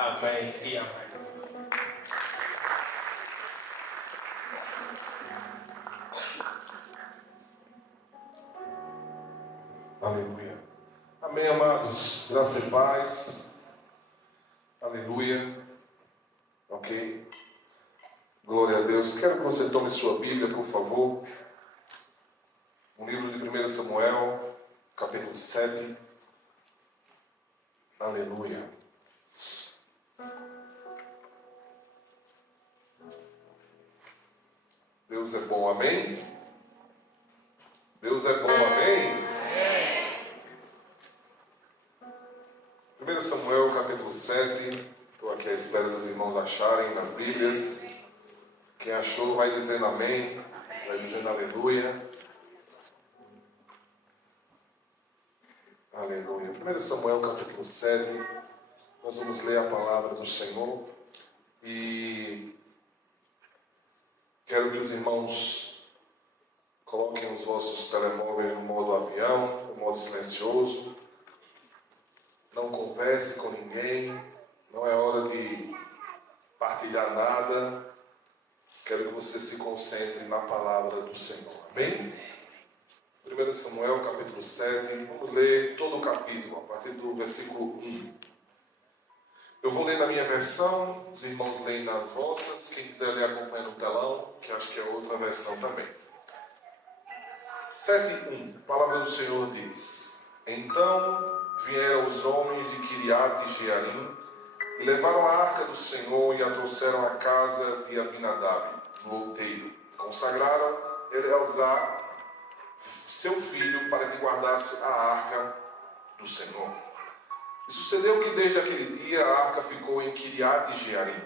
Amém e amém. Aleluia. Amém, amados. Graça e paz. Aleluia. Ok. Glória a Deus. Quero que você tome sua Bíblia, por favor. No livro de 1 Samuel, capítulo 7. Aleluia. Deus é bom, amém? Deus é bom, amém? 1 Samuel, capítulo 7. Estou aqui à espera dos irmãos acharem nas Bíblias. Quem achou vai dizendo amém, vai dizendo aleluia. Aleluia. 1 Samuel, capítulo 7. Nós vamos ler a palavra do Senhor. E quero que os irmãos coloquem os vossos telemóveis no modo avião, no modo silencioso. Não converse com ninguém. Não é hora de partilhar nada. Quero que você se concentre na palavra do Senhor. Amém? 1 Samuel, capítulo 7. Vamos ler todo o capítulo, a partir do versículo 1. Eu vou ler na minha versão, os irmãos leem nas vossas. Quem quiser ler, acompanha no telão, que acho que é outra versão também. 7:1. A palavra do Senhor diz: Então vieram os homens de Kiriat e Jearim e levaram a arca do Senhor e a trouxeram à casa de Abinadab, no outeiro. Consagraram Eleazar, seu filho, para que guardasse a arca do Senhor. E sucedeu que desde aquele dia a arca ficou em Kiriat e Jearim.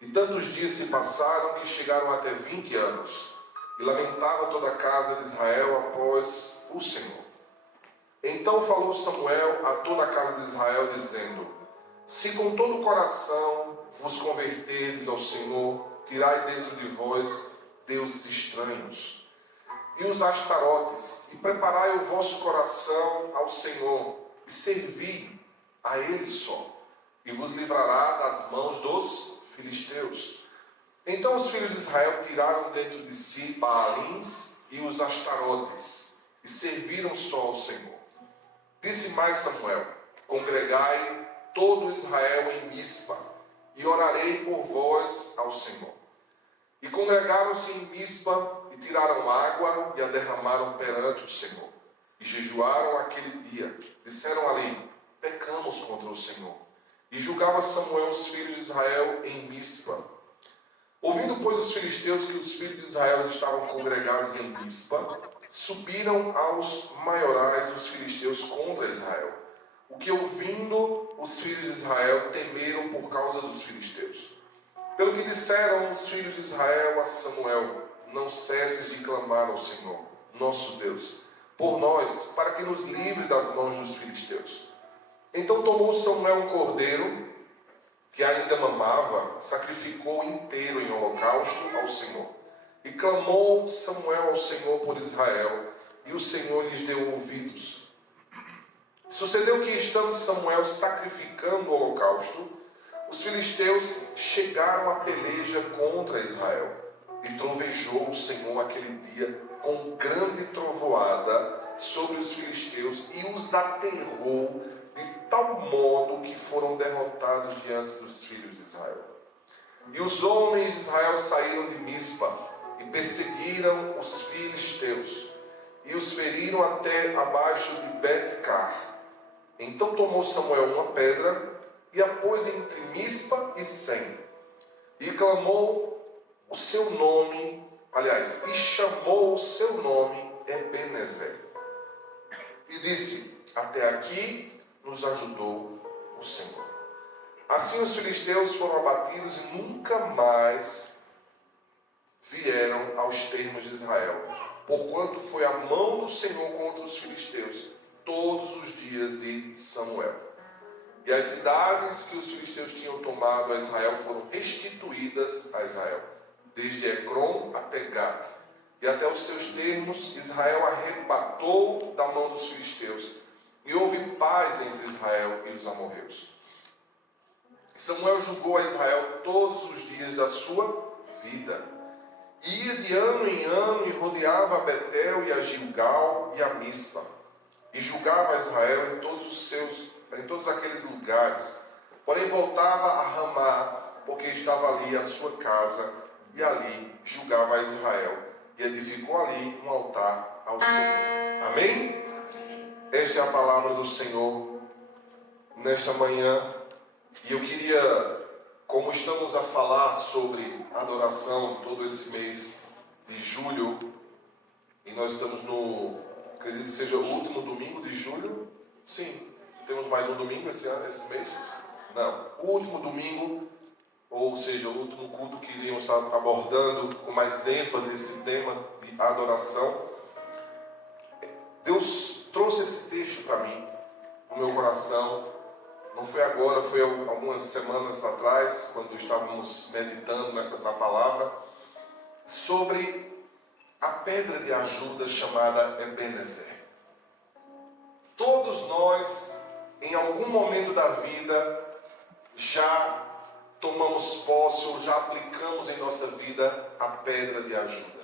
E tantos dias se passaram que chegaram até 20 anos. E lamentava toda a casa de Israel após o Senhor. Então falou Samuel a toda a casa de Israel, dizendo: Se com todo o coração vos converterdes ao Senhor, tirai dentro de vós deuses estranhos e os astarotes, e preparai o vosso coração ao Senhor, e servi a Ele só, e vos livrará das mãos dos filisteus. Então os filhos de Israel tiraram dentro de si Baalins e os astarotes, e serviram só ao Senhor. Disse mais Samuel: Congregai todo Israel em Mispa, e orarei por vós ao Senhor. E congregaram-se em Mispa, e tiraram água, e a derramaram perante o Senhor. E jejuaram aquele dia. Disseram ali: Pecamos contra o Senhor. E julgava Samuel os filhos de Israel em Mispa. Ouvindo, pois, os filisteus que os filhos de Israel estavam congregados em Mispa, subiram aos maiorais dos filisteus contra Israel. O que, ouvindo os filhos de Israel, temeram por causa dos filisteus. Pelo que disseram os filhos de Israel a Samuel: Não cesses de clamar ao Senhor, nosso Deus, por nós, para que nos livre das mãos dos filisteus. Então tomou Samuel um cordeiro, que ainda mamava, sacrificou inteiro em holocausto ao Senhor. E clamou Samuel ao Senhor por Israel, e o Senhor lhes deu ouvidos. Sucedeu que, estando Samuel sacrificando o holocausto, os filisteus chegaram à peleja contra Israel. E trovejou o Senhor aquele dia com grande trovoada sobre os filisteus, e os aterrou de tal modo que foram derrotados diante dos filhos de Israel. E os homens de Israel saíram de Mispa e perseguiram os filisteus e os feriram até abaixo de Bet-car. Então tomou Samuel uma pedra e a pôs entre Mispa e Sem, e clamou o seu nome, e chamou o seu nome Ebenezer. E disse: Até aqui nos ajudou o Senhor. Assim os filisteus foram abatidos e nunca mais vieram aos termos de Israel, porquanto foi a mão do Senhor contra os filisteus todos os dias de Samuel. E as cidades que os filisteus tinham tomado a Israel foram restituídas a Israel, desde Ecrom até Gat, e até os seus termos Israel arrebatou da mão dos filisteus, e houve paz entre Israel e os amorreus. Samuel julgou a Israel todos os dias da sua vida. Ia de ano em ano e rodeava a Betel e a Gilgal e a Mispa. E julgava a Israel em todos aqueles lugares. Porém voltava a Ramá, porque estava ali a sua casa, e ali julgava a Israel. E edificou ali um altar ao Senhor. Amém? Esta é a palavra do Senhor nesta manhã. E eu queria, como estamos a falar sobre adoração todo esse mês de julho, e nós estamos acredito que seja o último domingo de julho. Sim, temos mais um domingo esse mês? Não, o último domingo, ou seja, o último culto que iríamos estar abordando com mais ênfase esse tema de adoração. Deus trouxe esse texto para mim, no meu coração. Não foi agora, foi algumas semanas atrás, quando estávamos meditando na palavra, sobre a pedra de ajuda chamada Ebenezer. Todos nós, em algum momento da vida, já tomamos posse ou já aplicamos em nossa vida a pedra de ajuda.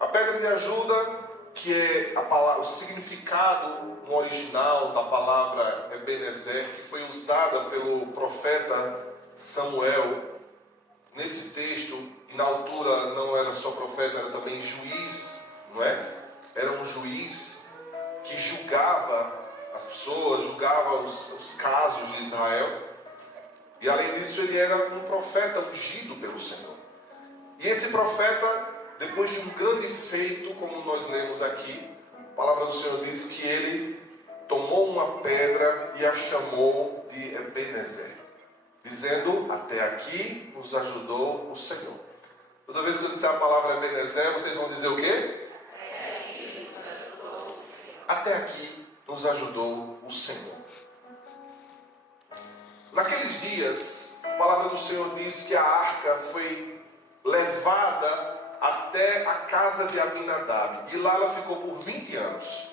A pedra de ajuda, que é o significado no original da palavra Ebenezer, que foi usada pelo profeta Samuel nesse texto, e na altura não era só profeta, era também juiz, não é? Era um juiz que julgava as pessoas, julgava os casos de Israel, e além disso ele era um profeta ungido pelo Senhor. E esse profeta, depois de um grande feito, como nós lemos aqui, a palavra do Senhor diz que ele tomou uma pedra e a chamou de Ebenezer, dizendo: até aqui nos ajudou o Senhor. Toda vez que eu disser a palavra Ebenezer, vocês vão dizer o quê? Até aqui nos ajudou o Senhor. Naqueles dias, a palavra do Senhor diz que a arca foi levada até a casa de Abinadab, e lá ela ficou por 20 anos.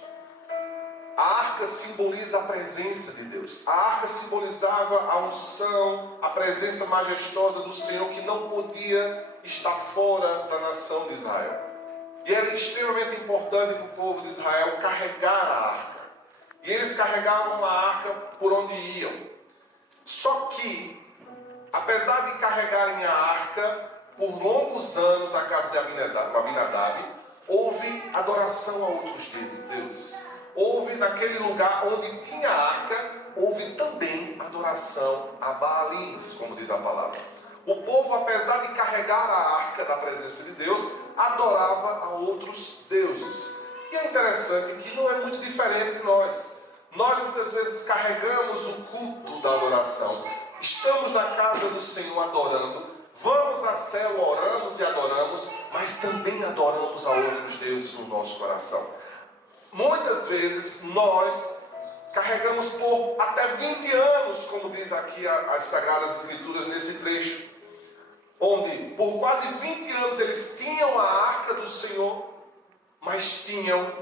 A arca simboliza a presença de Deus. A arca simbolizava a unção, a presença majestosa do Senhor, que não podia estar fora da nação de Israel. E era extremamente importante para o povo de Israel carregar a arca. E eles carregavam a arca por onde iam. Só que, apesar de carregarem a arca por longos anos na casa de Abinadab, houve adoração a outros deuses. Houve naquele lugar onde tinha a arca, houve também adoração a Baalins, como diz a palavra. O povo, apesar de carregar a arca da presença de Deus, adorava a outros deuses. E é interessante que não é muito diferente de nós. Nós muitas vezes carregamos o culto da adoração. Estamos na casa do Senhor adorando. Vamos à célula, oramos e adoramos, mas também adoramos a outros deuses no nosso coração. Muitas vezes nós carregamos por até 20 anos, como diz aqui as Sagradas Escrituras nesse trecho, onde por quase 20 anos eles tinham a arca do Senhor, mas tinham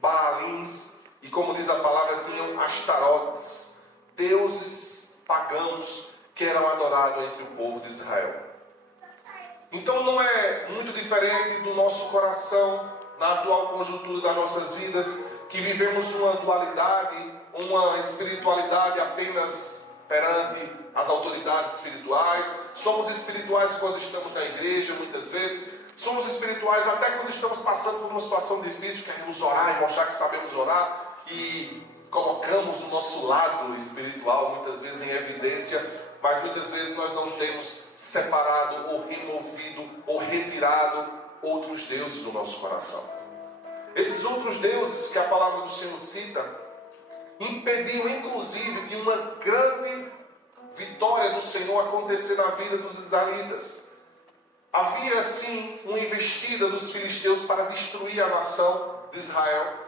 Baalins, e como diz a palavra, tinham Astarotes, deuses pagãos que eram adorados entre o povo de Israel. Então não é muito diferente do nosso coração, na atual conjuntura das nossas vidas, que vivemos uma dualidade, uma espiritualidade apenas perante as autoridades espirituais. Somos espirituais quando estamos na igreja, muitas vezes. Somos espirituais até quando estamos passando por uma situação difícil, queremos orar e mostrar que sabemos orar, e colocamos o nosso lado espiritual muitas vezes em evidência, mas muitas vezes nós não temos separado ou removido ou retirado outros deuses do nosso coração. Esses outros deuses que a palavra do Senhor cita impediam inclusive de uma grande vitória do Senhor acontecer na vida dos israelitas. Havia assim uma investida dos filisteus para destruir a nação de Israel.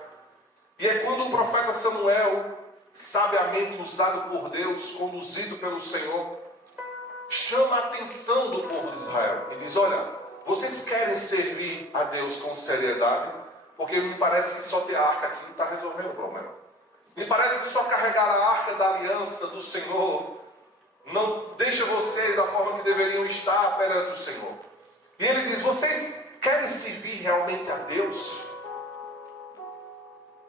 E é quando o profeta Samuel, sabiamente usado por Deus, conduzido pelo Senhor, chama a atenção do povo de Israel e diz: olha, vocês querem servir a Deus com seriedade? Porque me parece que só ter a arca aqui não está resolvendo o problema. Me parece que só carregar a arca da aliança do Senhor da forma que deveriam estar perante o Senhor. E ele diz: vocês querem servir realmente a Deus?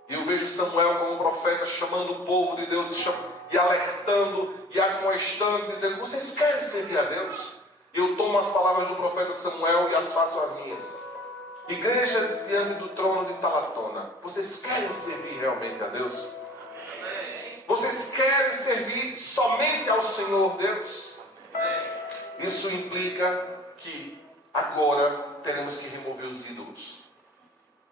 E eu vejo Samuel como profeta chamando o povo de Deus e alertando e admoestando, dizendo: vocês querem servir a Deus? E eu tomo as palavras do profeta Samuel e as faço as minhas. Igreja diante do trono de Talatona, vocês querem servir realmente a Deus? Vocês querem servir somente ao Senhor Deus? Isso implica que agora teremos que remover os ídolos.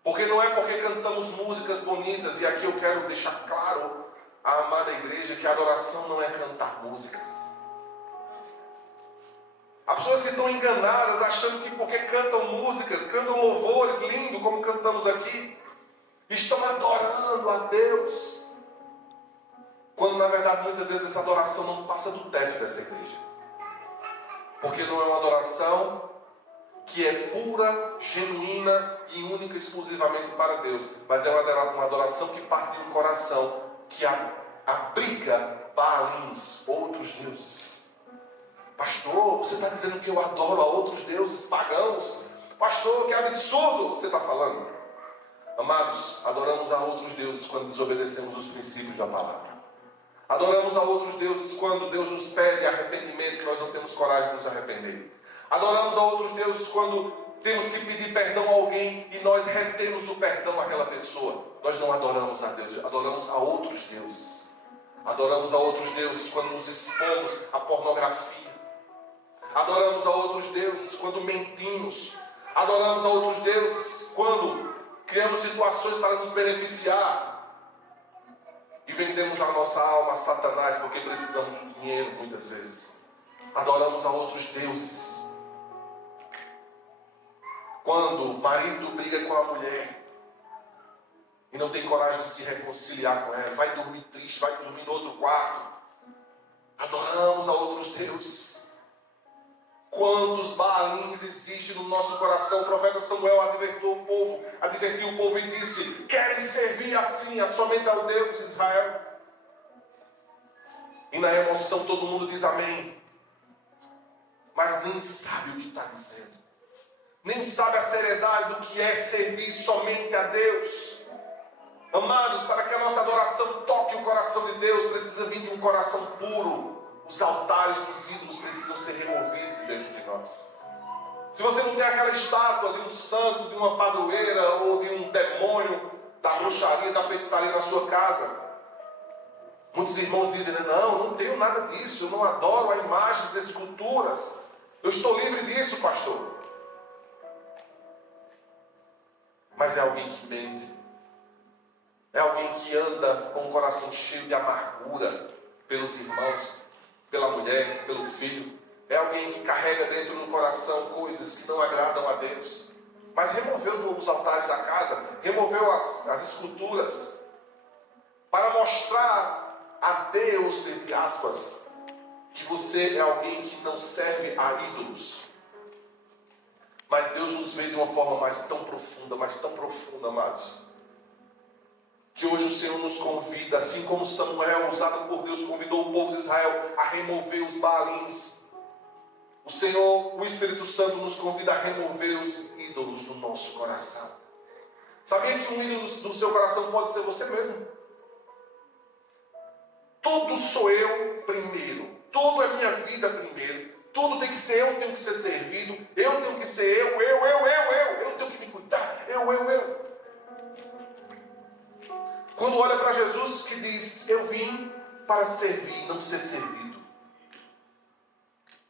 Porque não é porque cantamos músicas bonitas, e aqui eu quero deixar claro à amada igreja que a adoração não é cantar músicas. Há pessoas que estão enganadas, achando que porque cantam músicas, cantam louvores lindos, como cantamos aqui, estão adorando a Deus. Quando na verdade muitas vezes essa adoração não passa do teto dessa igreja. Porque não é uma adoração que é pura, genuína e única exclusivamente para Deus. Mas é uma adoração que parte de um coração que abriga Baalins, outros deuses. Pastor, você está dizendo que eu adoro a outros deuses pagãos? Pastor, que absurdo você está falando. Amados, adoramos a outros deuses quando desobedecemos os princípios da palavra. Adoramos a outros deuses quando Deus nos pede arrependimento e nós não temos coragem de nos arrepender. Adoramos a outros deuses quando temos que pedir perdão a alguém e nós retemos o perdão àquela pessoa. Nós não adoramos a Deus, adoramos a outros deuses. Adoramos a outros deuses quando nos expomos à pornografia. Adoramos a outros deuses quando mentimos. Adoramos a outros deuses quando criamos situações para nos beneficiar. E vendemos a nossa alma a Satanás porque precisamos de dinheiro muitas vezes. Adoramos a outros deuses quando o marido briga com a mulher e não tem coragem de se reconciliar com ela, vai dormir triste, vai dormir no outro quarto. Adoramos a outros deuses. Quantos Baalins existem no nosso coração? O profeta Samuel advertiu o povo e disse: querem servir assim somente ao Deus de Israel? E na emoção todo mundo diz amém, mas nem sabe o que está dizendo, nem sabe a seriedade do que é servir somente a Deus. Amados, para que a nossa adoração toque o coração de Deus, precisa vir de um coração puro. Os altares dos ídolos precisam ser removidos de dentro de nós. Se você não tem aquela estátua de um santo, de uma padroeira ou de um demônio da bruxaria, da feitiçaria na sua casa, muitos irmãos dizem: não tenho nada disso, eu não adoro a imagens, esculturas, eu estou livre disso, pastor. Mas é alguém que mente, é alguém que anda com o coração cheio de amargura pelos irmãos, pela mulher, pelo filho. É alguém que carrega dentro do coração coisas que não agradam a Deus. Mas removeu dos altares da casa, removeu as esculturas, para mostrar a Deus, entre aspas, que você é alguém que não serve a ídolos. Mas Deus nos vê de uma forma mais tão profunda, amados, que hoje o Senhor nos convida, assim como Samuel, usado por Deus, convidou o povo de Israel a remover os Baalins. O Senhor, o Espírito Santo, nos convida a remover os ídolos do nosso coração. Sabia que um ídolo do seu coração pode ser você mesmo? Tudo sou eu primeiro, tudo é minha vida primeiro, tudo tem que ser eu, tenho que ser servido, eu tenho que ser eu tenho que me cuidar, eu. Quando olha para Jesus que diz: eu vim para servir, não ser servido.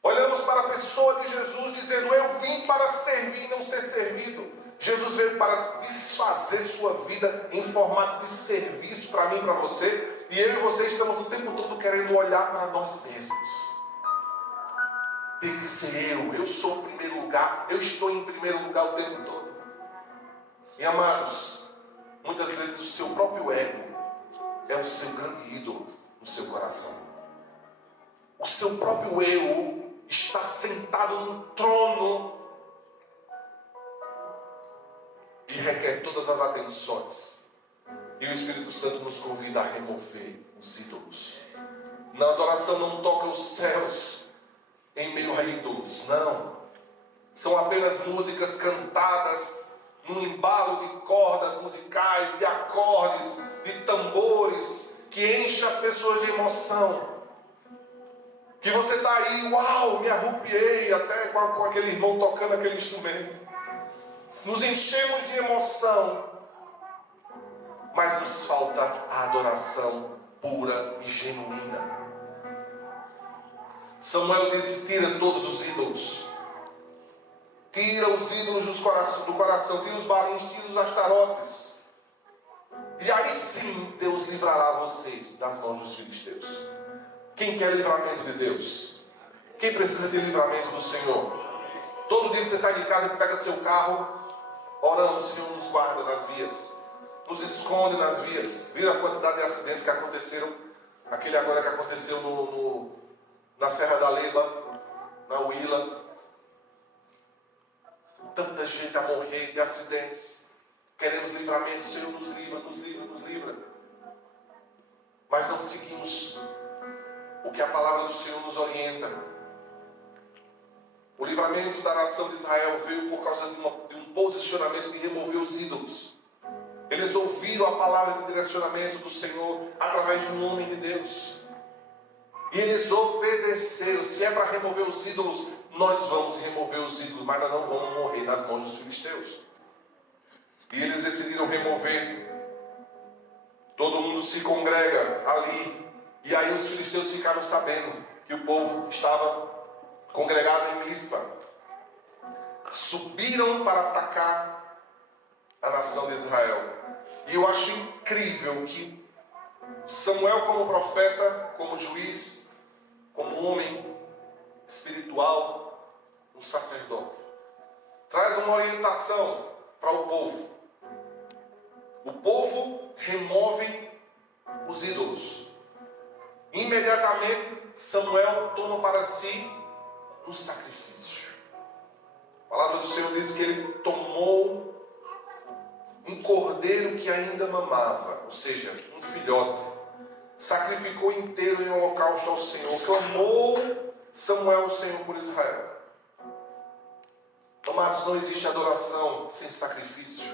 Olhamos para a pessoa de Jesus dizendo: eu vim para servir, não ser servido. Jesus veio para desfazer sua vida em formato de serviço para mim e para você. E eu e você estamos o tempo todo querendo olhar para nós mesmos. Tem que ser eu sou o primeiro lugar, eu estou em primeiro lugar o tempo todo. E amados, muitas vezes o seu próprio ego é o seu grande ídolo no seu coração. O seu próprio eu está sentado no trono e requer todas as atenções. E o Espírito Santo nos convida a remover os ídolos. Na adoração não toca os céus em meio ídolos. Não. São apenas músicas cantadas num embalo de cordas musicais, de acordes, de tambores, que enche as pessoas de emoção. Que você está aí, uau, me arrupiei, até com aquele irmão tocando aquele instrumento. Nos enchemos de emoção, mas nos falta a adoração pura e genuína. Samuel disse: tira todos os ídolos. Tira os ídolos do coração, tira os balins, tira os astarotes. E aí sim Deus livrará vocês das mãos dos filisteus. Quem quer livramento de Deus? Quem precisa de livramento do Senhor? Todo dia que você sai de casa e pega seu carro, orando, o Senhor nos guarda nas vias, nos esconde nas vias. Viram a quantidade de acidentes que aconteceram? Aquele agora que aconteceu na Serra da Leba, na Huila. Tanta gente a morrer de acidentes. Queremos livramento, Senhor, nos livra, nos livra, nos livra. Mas não seguimos o que a palavra do Senhor nos orienta. O livramento da nação de Israel veio por causa de um posicionamento de remover os ídolos. Eles ouviram a palavra de direcionamento do Senhor através de um homem de Deus. E eles obedeceram. Se é para remover os ídolos, nós vamos remover os ídolos, mas nós não vamos morrer nas mãos dos filisteus. E eles decidiram remover. Todo mundo se congrega ali. E aí os filisteus ficaram sabendo que o povo estava congregado em Mispa. Subiram para atacar a nação de Israel. E eu acho incrível que Samuel, como profeta, como juiz, como homem espiritual, um sacerdote, traz uma orientação para o povo. O povo remove os ídolos. Imediatamente Samuel toma para si um sacrifício. A palavra do Senhor diz que ele tomou um cordeiro que ainda mamava, ou seja, um filhote, sacrificou inteiro em holocausto ao Senhor. Clamou Samuel ao Senhor por Israel. Amados, não existe adoração sem sacrifício.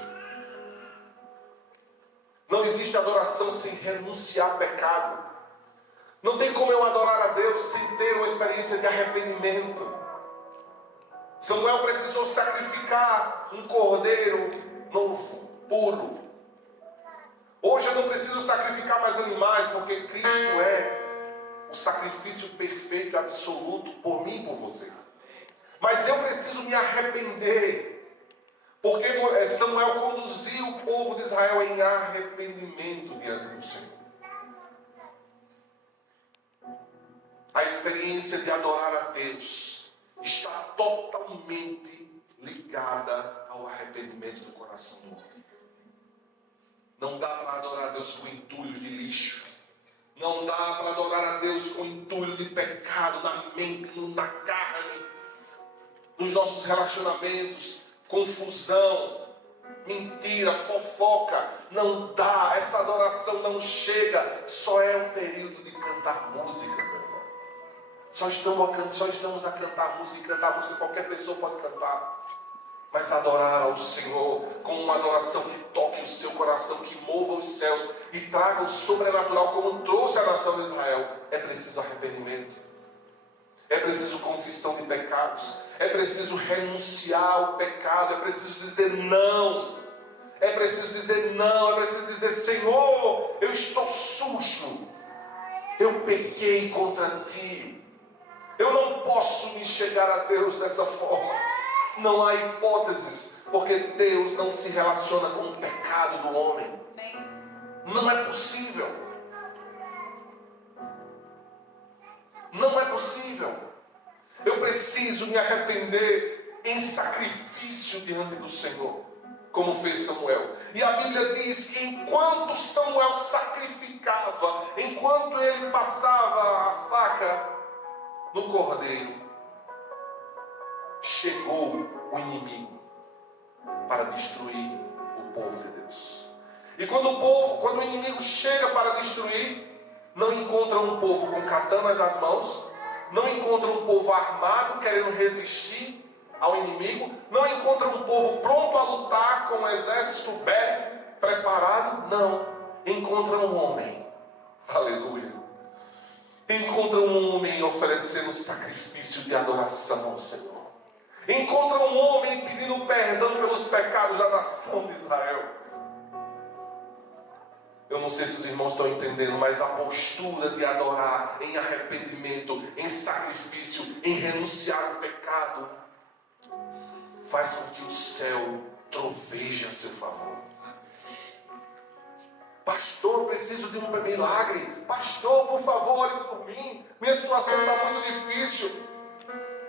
Não existe adoração sem renunciar ao pecado. Não tem como eu adorar a Deus sem ter uma experiência de arrependimento. Samuel precisou sacrificar um cordeiro novo, puro. Hoje eu não preciso sacrificar mais animais, porque Cristo é o sacrifício perfeito e absoluto por mim e por você. Mas eu preciso me arrepender, porque Samuel conduziu o povo de Israel em arrependimento diante do Senhor. A experiência de adorar a Deus está totalmente ligada ao arrependimento do coração do homem. Não dá para adorar a Deus com entulhos de lixo. Não dá para adorar a Deus com entulho de pecado na mente, na carne, nos nossos relacionamentos, confusão, mentira, fofoca. Não dá, essa adoração não chega. Só é um período de cantar música, meu irmão. Só estamos a cantar música, e cantar música qualquer pessoa pode cantar. Mas adorar ao Senhor com uma adoração que toque o seu coração, que mova os céus e traga o sobrenatural como trouxe a nação de Israel, é preciso arrependimento. É preciso confissão de pecados. É preciso renunciar ao pecado. É preciso dizer não. É preciso dizer não. É preciso dizer: Senhor, eu estou sujo. Eu pequei contra Ti. Eu não posso me chegar a Deus dessa forma. Não há hipóteses, porque Deus não se relaciona com o pecado do homem. Não é possível. Não é possível. Eu preciso me arrepender em sacrifício diante do Senhor, como fez Samuel. E a Bíblia diz que enquanto Samuel sacrificava, enquanto ele passava a faca no cordeiro, chegou o inimigo para destruir o povo de Deus. E quando o inimigo chega para destruir, não encontra um povo com katanas nas mãos, não encontra um povo armado querendo resistir ao inimigo, não encontra um povo pronto a lutar com um exército bélico preparado, não. Encontra um homem, aleluia, encontra um homem oferecendo sacrifício de adoração ao Senhor. Encontra um homem pedindo perdão pelos pecados da nação de Israel. Eu não sei se os irmãos estão entendendo, mas a postura de adorar em arrependimento, em sacrifício, em renunciar ao pecado, faz com que o céu troveje a seu favor. Pastor, eu preciso de um milagre. Pastor, por favor, ore por mim. Minha situação está muito difícil.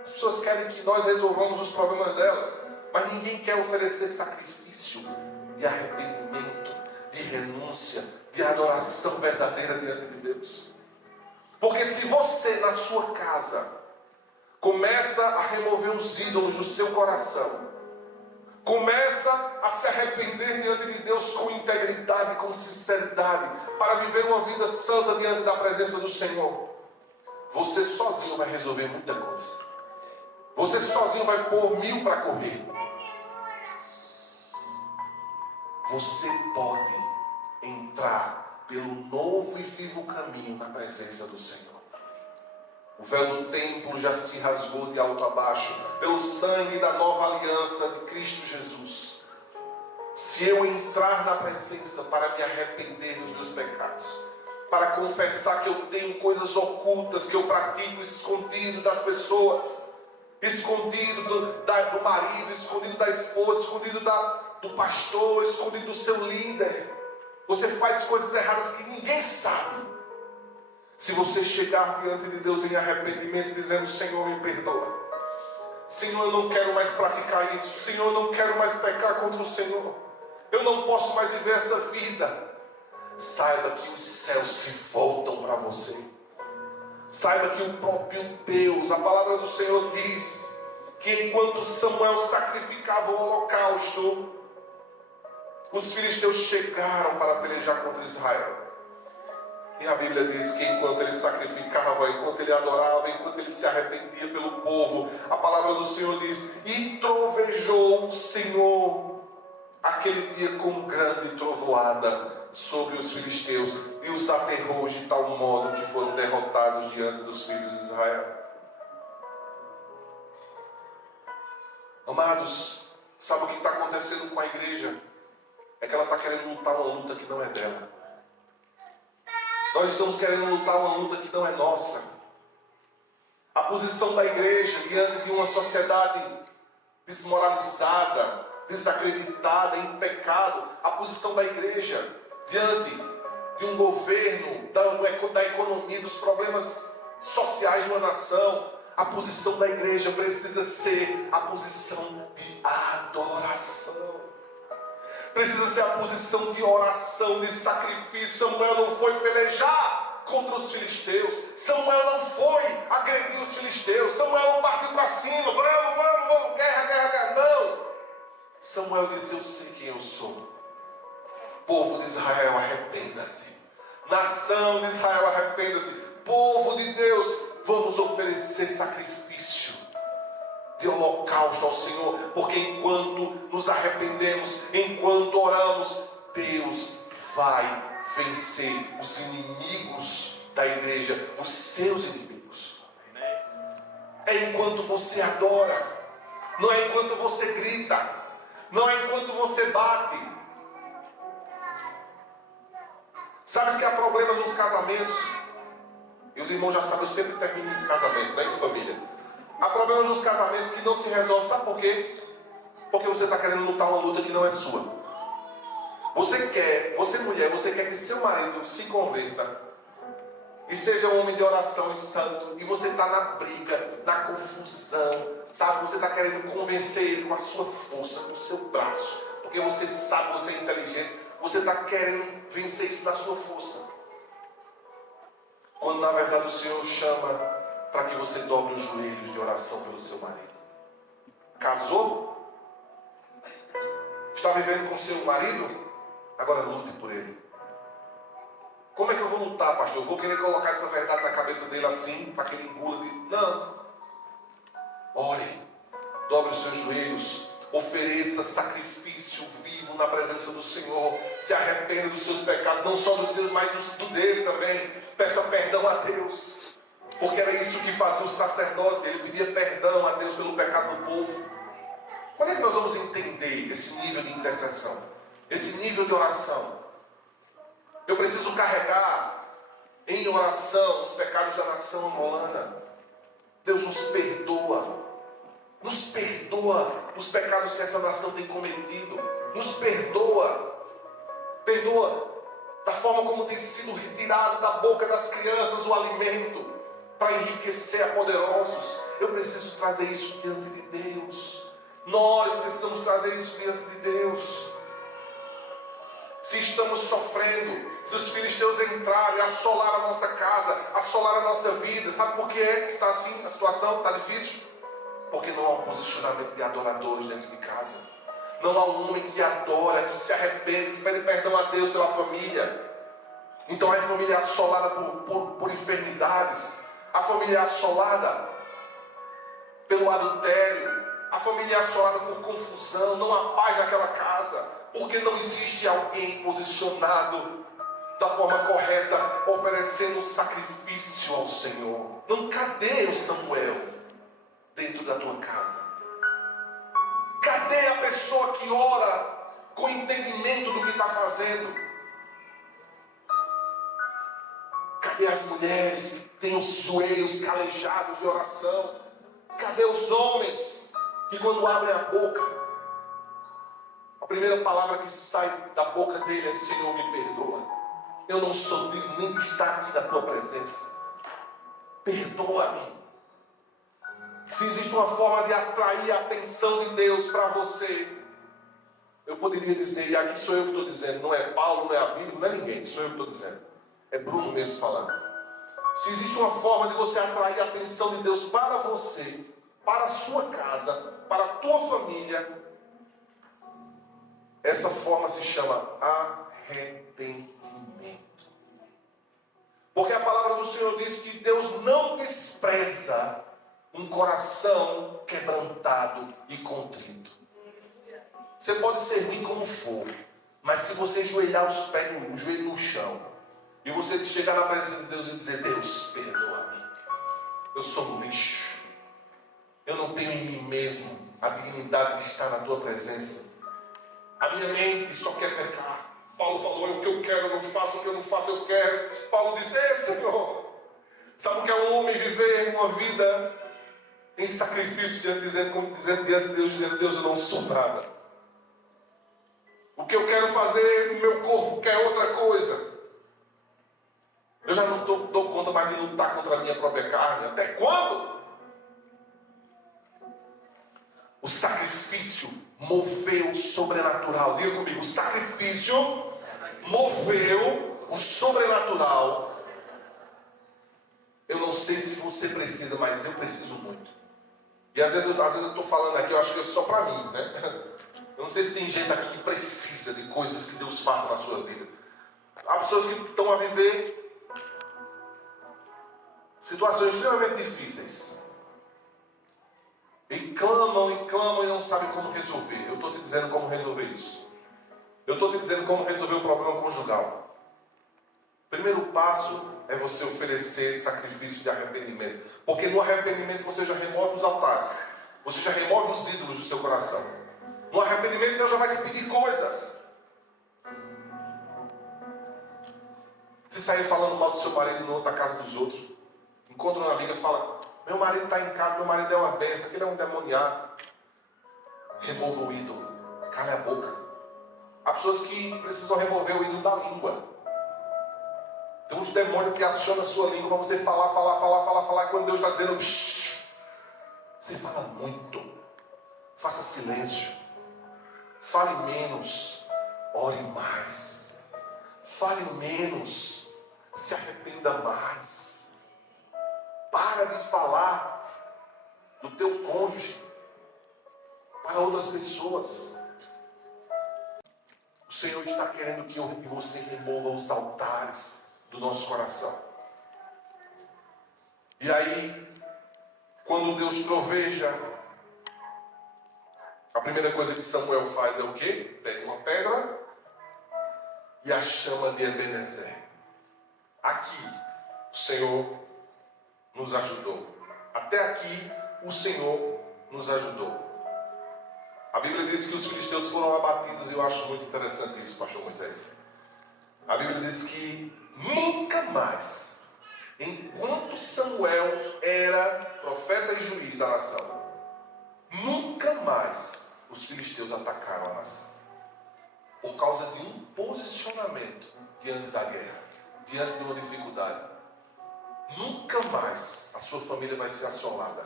As pessoas querem que nós resolvamos os problemas delas, mas ninguém quer oferecer sacrifício de arrependimento, de renúncia, de adoração verdadeira diante de Deus. Porque se você na sua casa começa a remover os ídolos do seu coração, começa a se arrepender diante de Deus com integridade, com sinceridade, para viver uma vida santa diante da presença do Senhor, você sozinho vai resolver muita coisa. Você sozinho vai pôr 1000 para correr. Você pode entrar pelo novo e vivo caminho na presença do Senhor. O véu do templo já se rasgou de alto a baixo pelo sangue da nova aliança de Cristo Jesus. Se eu entrar na presença para me arrepender dos meus pecados, para confessar que eu tenho coisas ocultas que eu pratico escondido das pessoas, escondido do marido, escondido da esposa, escondido do pastor, escondido do seu líder. Você faz coisas erradas que ninguém sabe. Se você chegar diante de Deus em arrependimento, dizendo: Senhor, me perdoa. Senhor, eu não quero mais praticar isso. Senhor, eu não quero mais pecar contra o Senhor. Eu não posso mais viver essa vida. Saiba que os céus se voltam para você. Saiba que o próprio Deus, a palavra do Senhor diz que enquanto Samuel sacrificava o holocausto, os filisteus chegaram para pelejar contra Israel. E a Bíblia diz que enquanto ele sacrificava, enquanto ele adorava, enquanto ele se arrependia pelo povo, a palavra do Senhor diz: e trovejou o Senhor aquele dia com grande trovoada sobre os filisteus, e os aterrou de tal modo que foram derrotados diante dos filhos de Israel. Amados, sabe o que está acontecendo com a igreja? É que ela está querendo lutar uma luta que não é dela. Nós estamos querendo lutar uma luta que não é nossa. A posição da igreja diante de uma sociedade desmoralizada, desacreditada, em pecado, a posição da igreja diante de um governo, da economia, dos problemas sociais de uma nação, a posição da igreja precisa ser a posição de adoração. Precisa ser a posição de oração, de sacrifício. Samuel não foi pelejar contra os filisteus. Samuel não foi agredir os filisteus. Samuel não partiu para cima. Vamos, guerra. Não. Samuel disse: eu sei quem eu sou. Povo de Israel, arrependa-se. Nação de Israel, arrependa-se. Povo de Deus, vamos oferecer sacrifício de holocausto ao Senhor, porque enquanto nos arrependemos, enquanto oramos, Deus vai vencer os inimigos da igreja, os seus inimigos. É enquanto você adora, não é enquanto você grita, não é enquanto você bate. Sabe que há problemas nos casamentos? E os irmãos já sabem, eu sempre termino em casamento, né, em família. Há problemas nos casamentos que não se resolvem. Sabe por quê? Porque você está querendo lutar uma luta que não é sua. Você mulher, você quer que seu marido se converta e seja um homem de oração e santo, e você está na briga, na confusão, sabe? Você está querendo convencer ele com a sua força, com o seu braço, porque você sabe, você é inteligente, você está querendo vencer isso na sua força, quando na verdade o Senhor chama para que você dobre os joelhos de oração pelo seu marido. Casou? Está vivendo com seu marido? Agora lute por ele. Como é que eu vou lutar, pastor? Eu vou querer colocar essa verdade na cabeça dele assim, para que ele engula? Não. Ore, dobre os seus joelhos, ofereça sacrifício vivo na presença do Senhor. Se arrependa dos seus pecados, não só dos seus, mas do dele também. Peça perdão a Deus, porque era isso que fazia o sacerdote. Ele pedia perdão a Deus pelo pecado do povo. Quando é que nós vamos entender esse nível de intercessão? Esse nível de oração? Eu preciso carregar em oração os pecados da nação angolana. Deus nos perdoa. Nos perdoa os pecados que essa nação tem cometido. Nos perdoa. Perdoa da forma como tem sido retirado da boca das crianças o alimento para enriquecer a poderosos. Eu preciso trazer isso diante de Deus. Nós precisamos trazer isso diante de Deus. Se estamos sofrendo, se os filisteus entrarem e assolaram a nossa casa, assolaram a nossa vida, sabe por que é que está assim a situação? Está difícil? Porque não há um posicionamento de adoradores dentro de casa. Não há um homem que adora, que se arrepende, que pede perdão a Deus pela família. Então a família é assolada por enfermidades. A família é assolada pelo adultério. A família é assolada por confusão. Não há paz naquela casa. Porque não existe alguém posicionado da forma correta, oferecendo um sacrifício ao Senhor. Não, cadê o Samuel dentro da tua casa? Cadê a pessoa que ora com entendimento do que está fazendo? Cadê as mulheres que têm os joelhos calejados de oração? Cadê os homens que quando abrem a boca, a primeira palavra que sai da boca dele é: Senhor, me perdoa. Eu não sou digno nem de estar aqui na tua presença. Perdoa-me. Se existe uma forma de atrair a atenção de Deus para você, eu poderia dizer, e aqui sou eu que estou dizendo, não é Paulo, não é a Bíblia, não é ninguém, sou eu que estou dizendo. É Bruno mesmo falando. Se existe uma forma de você atrair a atenção de Deus para você, para a sua casa, para a tua família, essa forma se chama arrependimento. Porque a palavra do Senhor diz que Deus não despreza um coração quebrantado e contrito. Você pode servir como for, mas se você ajoelhar os pés, o joelho no chão, e você chegar na presença de Deus e dizer: Deus, perdoa-me, eu sou um lixo, eu não tenho em mim mesmo a dignidade de estar na tua presença. A minha mente só quer pecar. Paulo falou: o que eu quero eu não faço, o que eu não faço eu quero. Paulo disse: Senhor, sabe o que é um homem viver uma vida em sacrifício diante de Deus, dizendo: Deus, eu não sou nada. O que eu quero fazer, o meu corpo quer outra coisa. Eu já não dou conta mais de lutar contra a minha própria carne. Até quando? O sacrifício moveu o sobrenatural. Diga comigo: o sacrifício moveu o sobrenatural. Eu não sei se você precisa, mas eu preciso muito. E às vezes eu estou falando aqui, eu acho que é só para mim, né? Eu não sei se tem gente aqui que precisa de coisas que Deus faça na sua vida. Há pessoas que estão a viver situações extremamente difíceis. E clamam e não sabem como resolver. Eu estou te dizendo como resolver isso. Eu estou te dizendo como resolver o problema conjugal. Primeiro passo é você oferecer sacrifício de arrependimento. Porque no arrependimento você já remove os altares. Você já remove os ídolos do seu coração. No arrependimento Deus já vai te pedir coisas. Você sair falando mal do seu marido na casa dos outros. Encontra uma amiga e fala: meu marido está em casa, meu marido é uma bênção, aquele é um demoniado. Remova o ídolo. Cale a boca. Há pessoas que precisam remover o ídolo da língua. Tem uns demônios que acionam a sua língua para você falar. E quando Deus está dizendo, psh, você fala muito. Faça silêncio. Fale menos. Ore mais. Fale menos. Se arrependa mais. Para de falar do teu cônjuge para outras pessoas. O Senhor está querendo que você remova os altares do nosso coração. E aí, quando Deus troveja, a primeira coisa que Samuel faz é o quê? Pega uma pedra e a chama de Ebenezer. Aqui, o Senhor nos ajudou. Até aqui, o Senhor nos ajudou. A Bíblia diz que os filisteus foram abatidos, e eu acho muito interessante isso, pastor Moisés. A Bíblia diz que nunca mais, enquanto Samuel era profeta e juiz da nação, nunca mais os filisteus atacaram a nação. Por causa de um posicionamento diante da guerra, diante de uma dificuldade. Nunca mais a sua família vai ser assolada.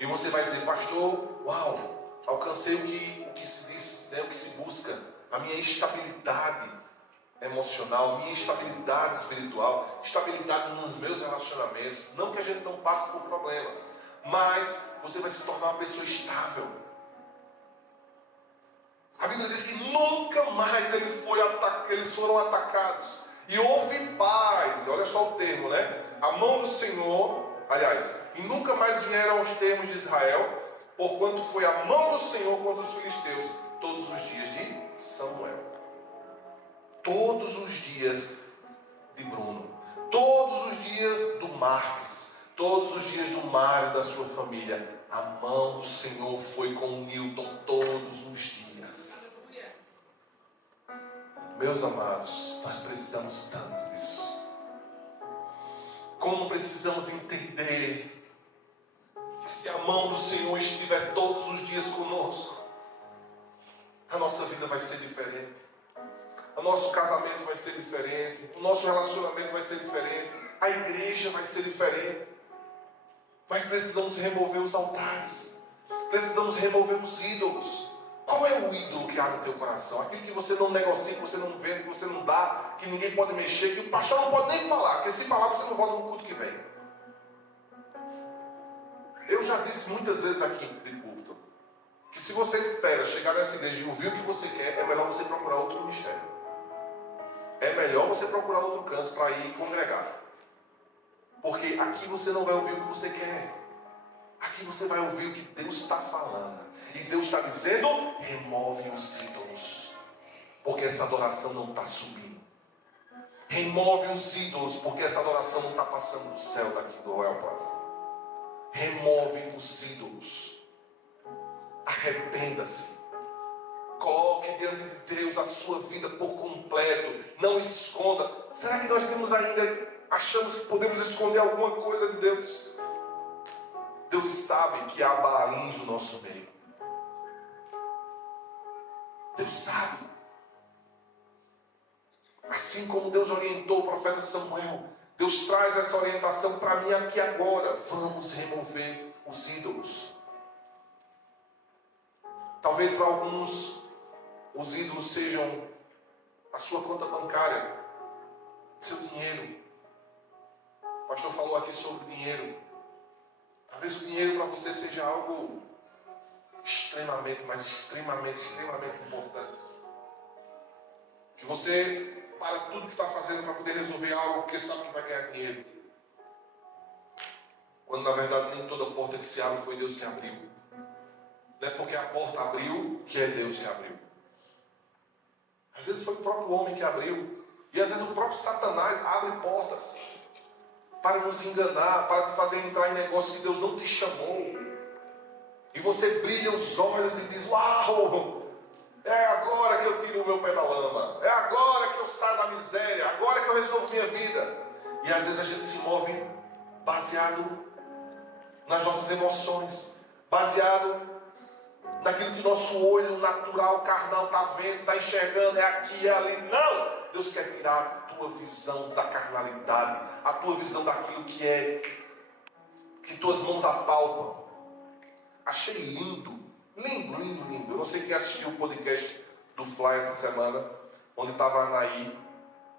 E você vai dizer, pastor, uau, alcancei o que se diz, né, o que se busca, a minha estabilidade emocional, minha estabilidade espiritual, estabilidade nos meus relacionamentos. Não que a gente não passe por problemas, mas você vai se tornar uma pessoa estável. A Bíblia diz que nunca mais eles foram atacados. E houve paz, olha só o termo, né? A mão do Senhor, aliás, e nunca mais vieram aos termos de Israel, porquanto foi a mão do Senhor contra os filisteus, todos os dias de Samuel. Todos os dias de Bruno, todos os dias do Marques, todos os dias do Mário e da sua família. A mão do Senhor foi com o Newton todos os dias. Meus amados, nós precisamos tanto disso. Como precisamos entender que se a mão do Senhor estiver todos os dias conosco, a nossa vida vai ser diferente. O nosso casamento vai ser diferente. O nosso relacionamento vai ser diferente. A igreja vai ser diferente. Mas precisamos remover os altares. Precisamos remover os ídolos. Qual é o ídolo que há no teu coração? Aquilo que você não negocia, que você não vende, que você não dá, que ninguém pode mexer, que o pastor não pode nem falar, porque se falar você não volta no culto que vem. Eu já disse muitas vezes aqui de púlpito que se você espera chegar nessa igreja e ouvir o que você quer, é melhor você procurar outro ministério. É melhor você procurar outro canto para ir congregar. Porque aqui você não vai ouvir o que você quer. Aqui você vai ouvir o que Deus está falando. E Deus está dizendo, remove os ídolos. Porque essa adoração não está subindo. Remove os ídolos, porque essa adoração não está passando do céu daqui do Royal Plaza. Remove os ídolos. Arrependa-se. Coloque diante de Deus a sua vida por completo. Não esconda. Será que nós temos ainda, achamos que podemos esconder alguma coisa de Deus? Deus sabe que há Baalins no nosso meio. Deus sabe. Assim como Deus orientou o profeta Samuel, Deus traz essa orientação para mim aqui agora. Vamos remover os ídolos. Talvez para alguns os ídolos sejam a sua conta bancária, seu dinheiro. O pastor falou aqui sobre dinheiro. Talvez o dinheiro para você seja algo extremamente importante. Que você para tudo que está fazendo para poder resolver algo, porque sabe que vai ganhar dinheiro. Quando na verdade nem toda porta que se abre foi Deus que abriu. Não é porque a porta abriu que é Deus que abriu. Às vezes foi o próprio homem que abriu. E às vezes o próprio Satanás abre portas para nos enganar, para te fazer entrar em negócios que Deus não te chamou. E você brilha os olhos e diz, uau, é agora que eu tiro o meu pé da lama. É agora que eu saio da miséria. Agora que eu resolvo minha vida. E às vezes a gente se move baseado nas nossas emoções. Baseado naquilo que nosso olho natural, carnal está vendo, está enxergando, é aqui, é ali. Não! Deus quer tirar a tua visão da carnalidade, a tua visão daquilo que tuas mãos apalpam. Achei lindo. Eu não sei quem assistiu o podcast do Fly essa semana, onde estava a Anaí,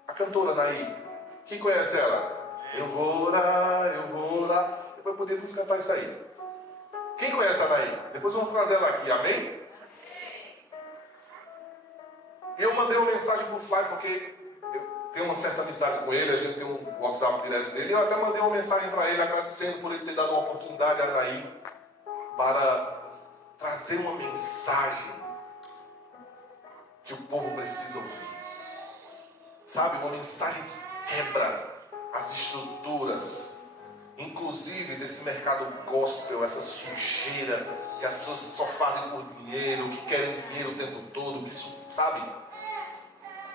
a cantora Anaí. Quem conhece ela? Eu vou orar. Depois podemos cantar isso aí. Quem conhece a Anaí? Depois vamos trazer ela aqui, amém? E eu mandei uma mensagem para o Fly, porque tenho uma certa amizade com ele, a gente tem um WhatsApp direto dele. Eu até mandei uma mensagem para ele agradecendo por ele ter dado uma oportunidade a Anaí para trazer uma mensagem que o povo precisa ouvir. Sabe, uma mensagem que quebra as estruturas, inclusive desse mercado gospel, essa sujeira que as pessoas só fazem por dinheiro, que querem dinheiro o tempo todo, que isso, sabe?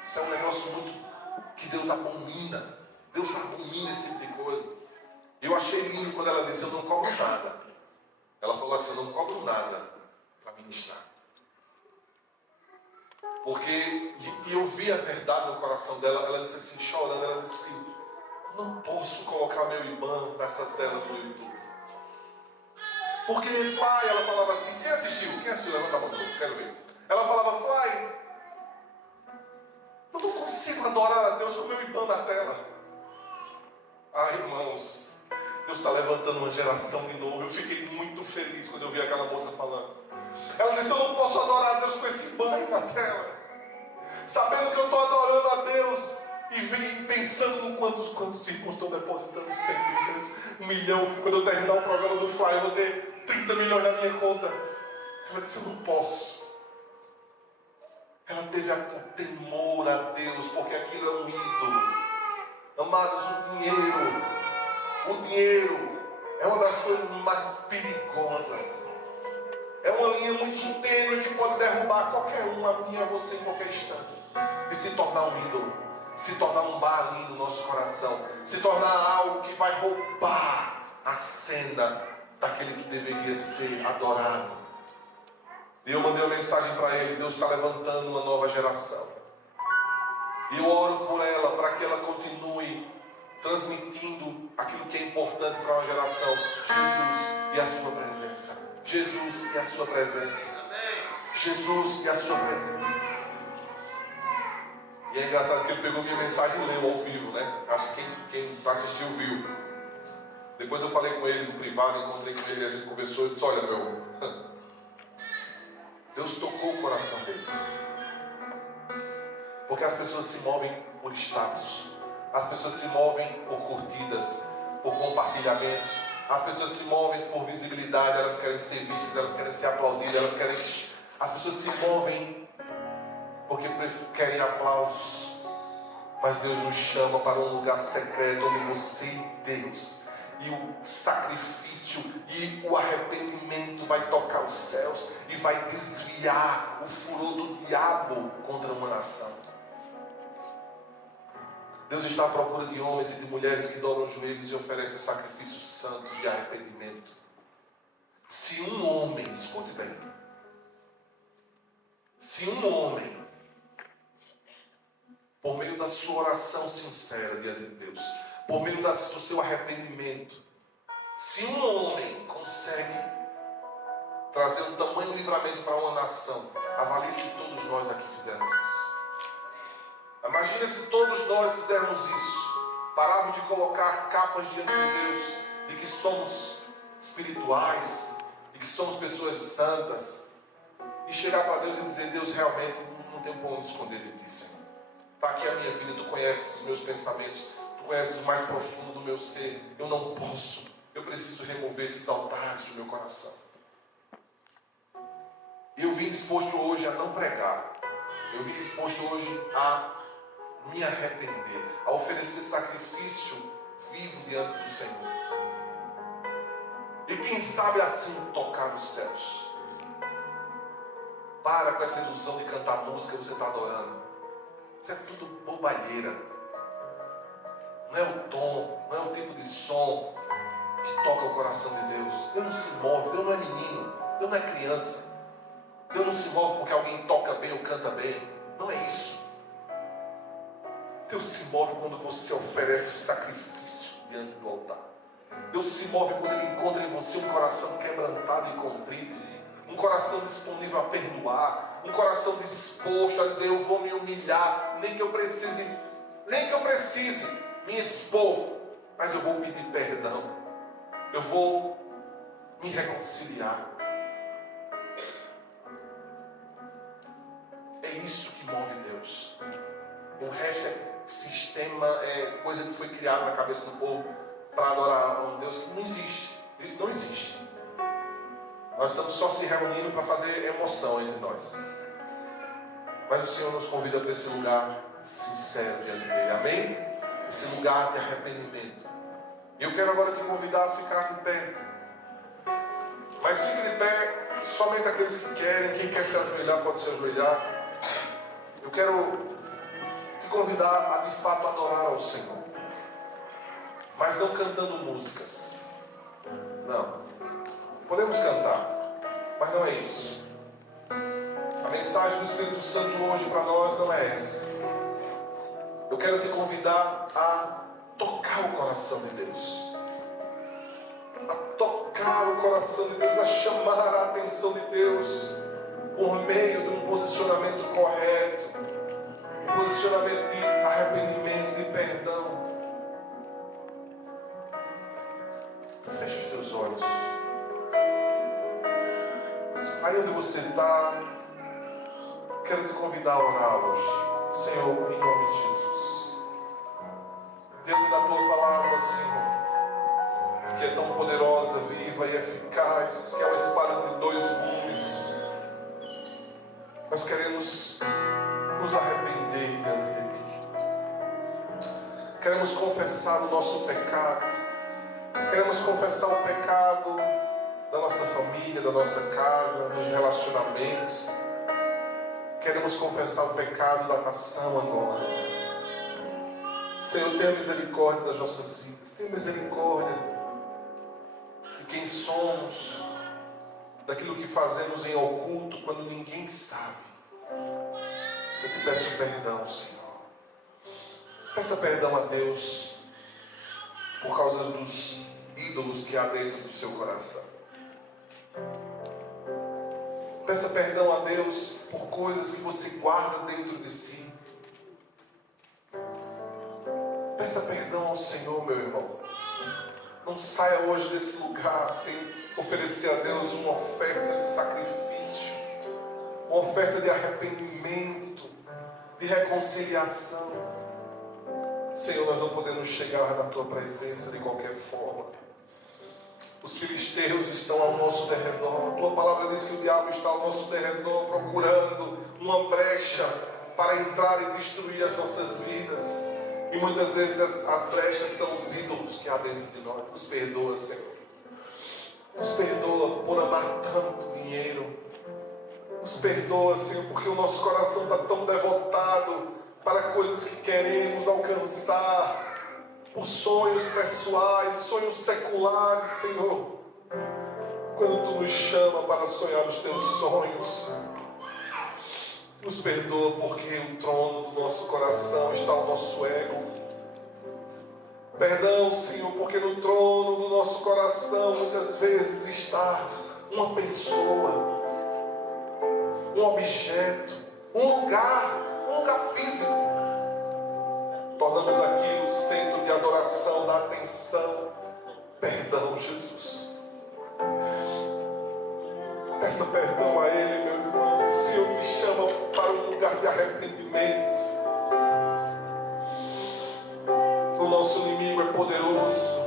Isso é um negócio muito que Deus abomina. Deus abomina esse tipo de coisa. Eu achei lindo quando ela disse: eu não cobro nada. Ela falou assim: eu não cobro nada para ministrar. Porque, e eu vi a verdade no coração dela. Ela disse assim, chorando, ela disse: eu não posso colocar meu IBAN nessa tela do YouTube. Porque Fly, ela falava assim, quem assistiu? Quem assistiu? Levanta a mão, quero ver. Ela falava: Fly, eu não consigo adorar a Deus com o meu IBAN na tela. Ah, irmãos, Deus está levantando uma geração de novo. Eu fiquei muito feliz quando eu vi aquela moça falando. Ela disse: eu não posso adorar a Deus com esse IBAN aí na tela, sabendo que eu estou adorando a Deus e vim pensando no quantos irmãos estão depositando 100, 1 milhão. Quando eu terminar o programa do Fly, eu vou ter 30 milhões na minha conta. Ela disse: eu não posso. Ela teve o temor a Deus, porque aquilo é um ídolo. Amados, o dinheiro é uma das coisas mais perigosas. É uma linha muito tênue que pode derrubar qualquer um, a mim e a você, em qualquer instante. E se tornar um ídolo, se tornar um balinho no nosso coração, se tornar algo que vai roubar a cena daquele que deveria ser adorado. E eu mandei uma mensagem para ele: Deus está levantando uma nova geração. E eu oro por ela, para que ela continue transmitindo aquilo que é importante para uma geração: Jesus e a sua presença. Jesus e a sua presença. Jesus e a sua presença. E é engraçado que ele pegou minha mensagem e leu ao vivo, né? Acho que quem assistiu viu. Depois eu falei com ele no privado, encontrei com ele, a gente conversou e disse: olha, meu, Deus tocou o coração dele. Porque as pessoas se movem por status. As pessoas se movem por curtidas, por compartilhamentos. As pessoas se movem por visibilidade. Elas querem ser vistas, elas querem ser aplaudidas, elas querem... As pessoas se movem porque querem aplausos. Mas Deus nos chama para um lugar secreto onde você e Deus, e o sacrifício e o arrependimento vai tocar os céus e vai desviar o furor do diabo contra uma nação. Deus está à procura de homens e de mulheres que dobram os joelhos e oferecem sacrifícios santos de arrependimento. Se um homem, escute bem, se um homem, por meio da sua oração sincera diante de Deus, por meio do seu arrependimento, se um homem consegue trazer um tamanho livramento para uma nação, avalie se todos nós aqui fizermos isso. Imagina se todos nós fizermos isso, pararmos de colocar capas diante de Deus, de que somos espirituais, de que somos pessoas santas, e chegar para Deus e dizer: Deus, realmente não tenho como me esconder de ti, Senhor. Está aqui a minha vida, tu conheces os meus pensamentos, tu conheces o mais profundo do meu ser. Eu não posso, eu preciso remover esses altares do meu coração. E eu vim disposto hoje a não pregar, eu vim disposto hoje a me arrepender, a oferecer sacrifício vivo diante do Senhor. E quem sabe assim tocar os céus. Para com essa ilusão de cantar música, você está adorando. Isso é tudo bobalheira. Não é o tom, não é o tipo de som que toca o coração de Deus. Deus não se move, Deus não é menino, Deus não é criança. Deus não se move porque alguém toca bem ou canta bem. Não é isso. Deus se move quando você oferece o sacrifício diante do altar. Deus se move quando Ele encontra em você um coração quebrantado e contrito, um coração disponível a perdoar, um coração disposto a dizer: eu vou me humilhar, nem que eu precise me expor, mas eu vou pedir perdão, eu vou me reconciliar. É isso que move Deus. O resto é sistema. sistema, é coisa que foi criada na cabeça do povo para adorar um Deus que não existe. Isso não existe. Nós estamos só se reunindo para fazer emoção entre nós. Mas o Senhor nos convida para esse lugar sincero diante dele. Amém? Esse lugar de arrependimento. E eu quero agora te convidar a ficar de pé. Mas fique de pé somente aqueles que querem. Quem quer se ajoelhar pode se ajoelhar. Eu quero te convidar a de fato adorar ao Senhor. Mas não cantando músicas. Não. Podemos cantar, mas não é isso. A mensagem do Espírito Santo hoje para nós não é essa. Eu quero te convidar a tocar o coração de Deus. A tocar o coração de Deus, a chamar a atenção de Deus por meio de um posicionamento correto, um posicionamento de arrependimento, de perdão. Feche os teus olhos. Aí onde você está, quero te convidar a orar hoje. Senhor, em nome de Jesus. Diante da Tua palavra, Senhor, que é tão poderosa, viva e eficaz, que é uma espada de dois gumes. Nós queremos nos arrepender diante de Ti. Queremos confessar o nosso pecado. Queremos confessar o pecado da nossa família, da nossa casa, nos relacionamentos. Queremos confessar o pecado da nação angolana. Senhor, tenha misericórdia das nossas vidas. Tenha misericórdia de quem somos, daquilo que fazemos em oculto quando ninguém sabe. Eu te peço perdão, Senhor. Peça perdão a Deus por causa dos ídolos que há dentro do seu coração. Peça perdão a Deus por coisas que você guarda dentro de si. Peça perdão ao Senhor, meu irmão. Não saia hoje desse lugar sem oferecer a Deus uma oferta de sacrifício, uma oferta de arrependimento, de reconciliação. Senhor, nós não podemos chegar na Tua presença de qualquer forma. Os filisteus estão ao nosso derredor. A Tua palavra diz que o diabo está ao nosso derredor, procurando uma brecha para entrar e destruir as nossas vidas. E muitas vezes as brechas são os ídolos que há dentro de nós. Nos perdoa, Senhor. Nos perdoa por amar tanto dinheiro. Nos perdoa, Senhor, porque o nosso coração está tão devotado para coisas que queremos alcançar, por sonhos pessoais, sonhos seculares, Senhor. Quando Tu nos chama para sonhar os Teus sonhos, nos perdoa porque o trono do nosso coração está o nosso ego. Perdão, Senhor, porque no trono do nosso coração muitas vezes está uma pessoa, um objeto, um lugar físico. Tornamos aquilo centro de adoração, da atenção. Perdão, Jesus. Peça perdão a Ele, meu irmão. O Senhor te chama para um lugar de arrependimento. O nosso inimigo é poderoso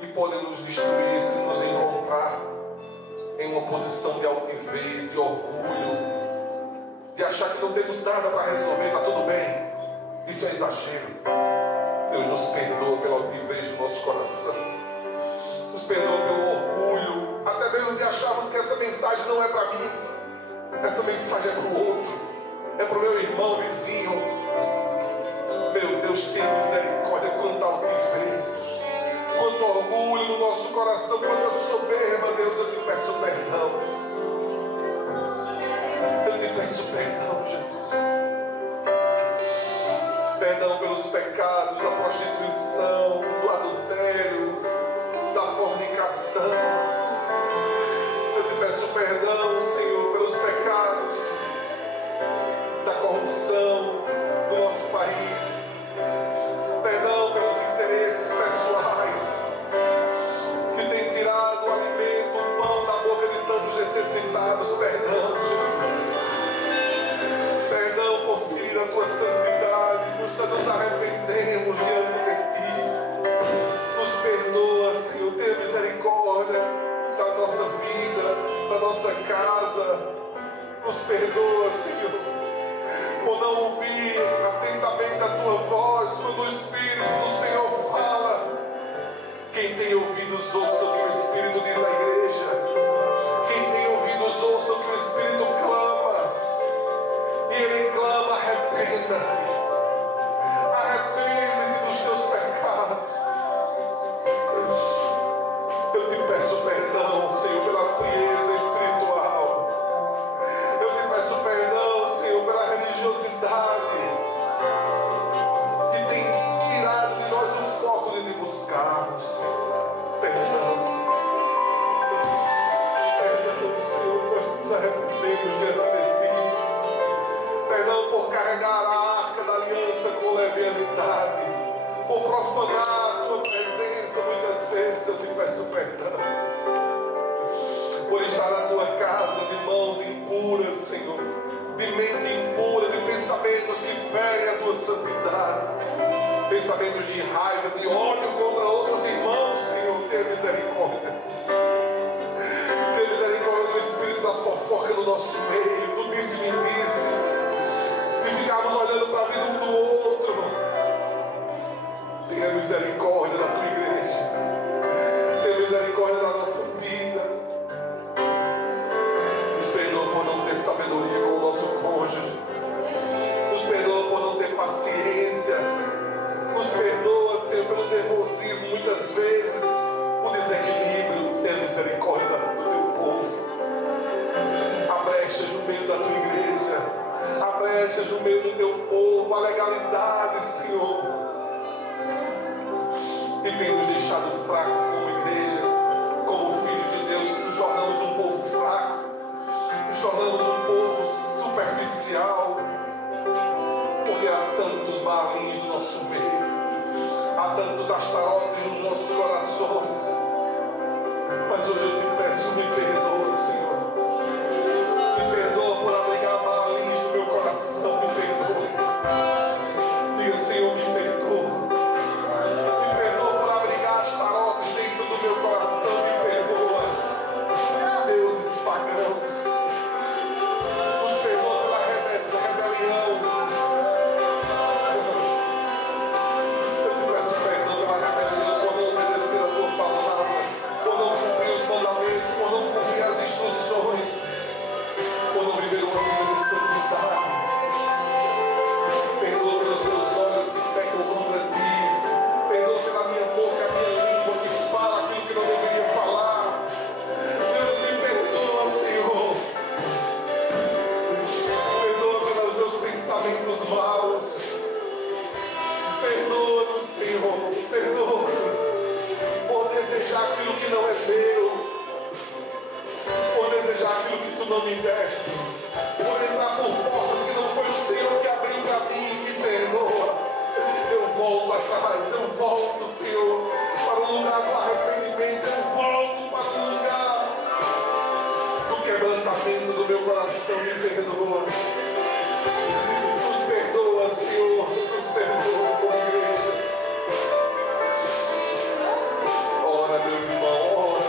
e pode nos destruir se nos encontrar em uma posição de altivez, de orgulho, de achar que não temos nada para resolver, está tudo bem. Isso é exagero. Deus nos perdoa pela altivez do nosso coração. Nos perdoa pelo orgulho, até mesmo de acharmos que essa mensagem não é para mim. Essa mensagem é para o outro, é para o meu irmão, vizinho. Meu Deus, tem misericórdia, quanta altivez, quanto orgulho no nosso coração, quanta soberba. Deus, eu te peço perdão. Eu te peço perdão, Jesus. Perdão pelos pecados da prostituição, do adultério, da fornicação. Eu te peço perdão, Senhor, pelos pecados da corrupção do nosso país. Perdão pelos interesses pessoais que têm tirado o alimento, o pão da boca de tantos necessitados. Perdão, Jesus. Perdão por ferir a Tua santidade. Nos nossa casa. Nos perdoa, Senhor, por não ouvir atentamente a Tua voz quando o Espírito do Senhor fala. Quem tem ouvidos ouça o que o Espírito diz à igreja. Quem tem ouvidos ouça o que o Espírito clama. E Ele clama: arrependa-se. Arrepende-te dos teus pecados. Eu te peço perdão, Senhor, pela frieza espiritual. Eu te peço perdão, Senhor, pela religiosidade que tem tirado de nós o foco de te buscarmos, Senhor. Perdão. Perdão, Senhor, nós nos arrependemos diante de Ti. Perdão por carregar a arca da aliança com leviandade, por profanar a Tua presença muitas vezes. Eu te peço perdão por estar na Tua casa de mãos impuras, Senhor, de mente impura, de pensamentos que ferem a Tua santidade, pensamentos de raiva, de ódio contra outros irmãos. Senhor, tenha misericórdia. Tenha misericórdia do espírito da fofoca no nosso meio, do disse-me-disse, de ficarmos olhando para a vida um do outro. Tenha misericórdia da Tua igreja. Tenha misericórdia da nossa vida. Nos perdoa por não ter sabedoria com o nosso cônjuge. Nos perdoa por não ter paciência. Nos perdoa, Senhor, pelo nervosismo, muitas vezes, o desequilíbrio. Tenha misericórdia do Teu povo. Há brechas no meio da Tua igreja. Há brechas no meio do Teu povo. Há legalidade, Senhor. E tem nos deixado fracos como igreja, como filhos de Deus. Nos tornamos um povo fraco, nos tornamos um povo superficial, porque há tantos balins no nosso meio, há tantos astarotes nos nossos corações. Mas hoje eu te peço, me perdoa, Senhor. Me perdoa por abrigar balins no meu coração, me perdoa. Diga: Senhor, me perdoa. Astarotes dentro do meu coração, me perdoa. Deuses pagãos, nos perdoa pela rebelião. Eu te peço perdão pela rebelião, por não obedecer a Tua palavra, por não cumprir os mandamentos, por não cumprir as instruções, por não viver uma vida de santidade. Perdoa pelos meus olhos que pecam contra Ti. Perdoa pela minha boca, a minha língua que fala aquilo que não deveria falar. Deus, me perdoa, Senhor. Perdoa pelos meus pensamentos maus. Perdoa-nos, Senhor. Perdoa-nos por desejar aquilo que não é meu, por desejar aquilo que Tu não me destes, por entrar por portas que não foi o Senhor que abriu para mim. Me perdoa. Eu volto atrás, eu volto, Senhor, para o lugar do arrependimento. Eu volto para o lugar do quebrantamento do meu coração. Me perdoa. Nos perdoa, Senhor. Nos perdoa como igreja. Ora, meu irmão, ora.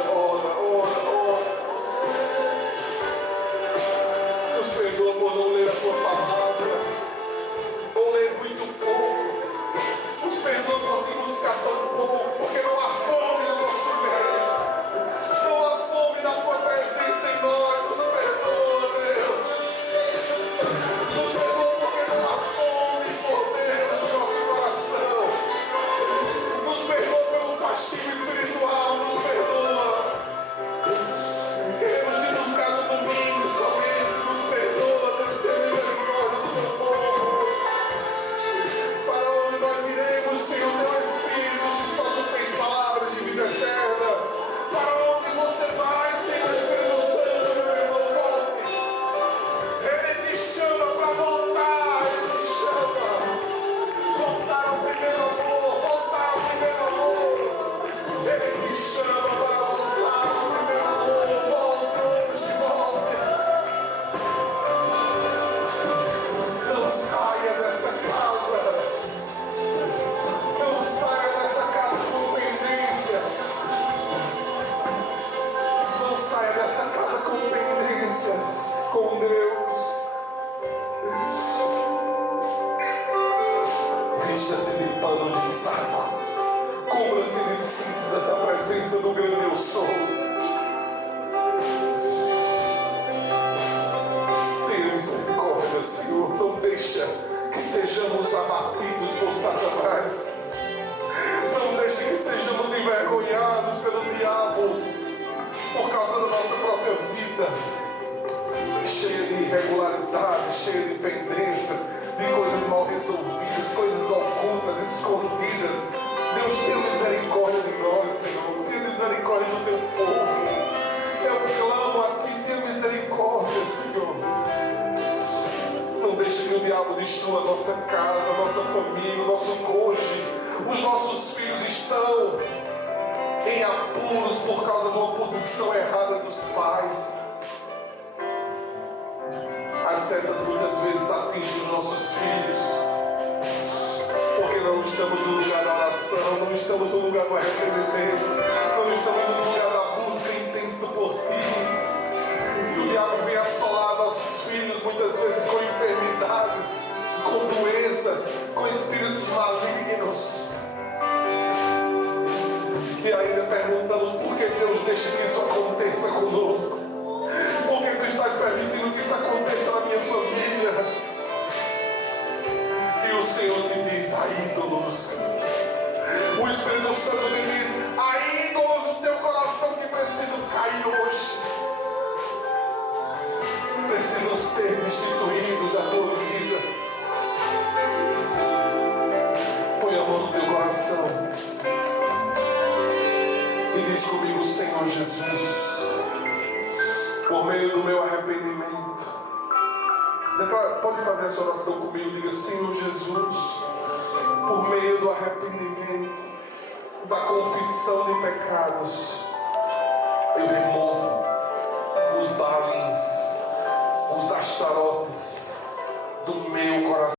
Nos perdoa por não ler a Tua palavra, ou ler muito pouco. Nos perdoa por te buscar tão pouco, porque não há fome no nosso meio. Não há fome na Tua presença em nós. Nos perdoa, Deus. Nos perdoa porque não há fome por Deus no nosso coração. vida cheia de irregularidades, cheia de pendências, de coisas mal resolvidas, coisas ocultas, escondidas. Deus, tenha misericórdia de nós, Senhor. Tenha misericórdia do teu povo. Eu clamo a ti, tenha misericórdia, Senhor. Não deixe que o diabo destrua a nossa casa, a nossa família, o nosso cônjuge. Os nossos filhos estão em apuros por causa de uma posição errada dos pais. As setas muitas vezes atingem os nossos filhos, porque não estamos no lugar da oração, não estamos no lugar do arrependimento, não estamos no lugar da busca intensa por ti. E o diabo vem assolar nossos filhos muitas vezes com enfermidades, com doenças, com espíritos malignos. E ainda perguntamos por que Deus deixa que isso aconteça conosco. Por que tu estás permitindo que isso aconteça na minha família? E o Senhor te diz: há ídolos. O Espírito Santo te diz: há ídolos no teu coração que precisam cair hoje. Precisam ser destituídos da tua vida. Põe a mão no teu coração e diz comigo: Senhor Jesus, por meio do meu arrependimento, pode fazer essa oração comigo, diga: Senhor Jesus, por meio do arrependimento, da confissão de pecados, eu removo os balins, os astarotes do meu coração.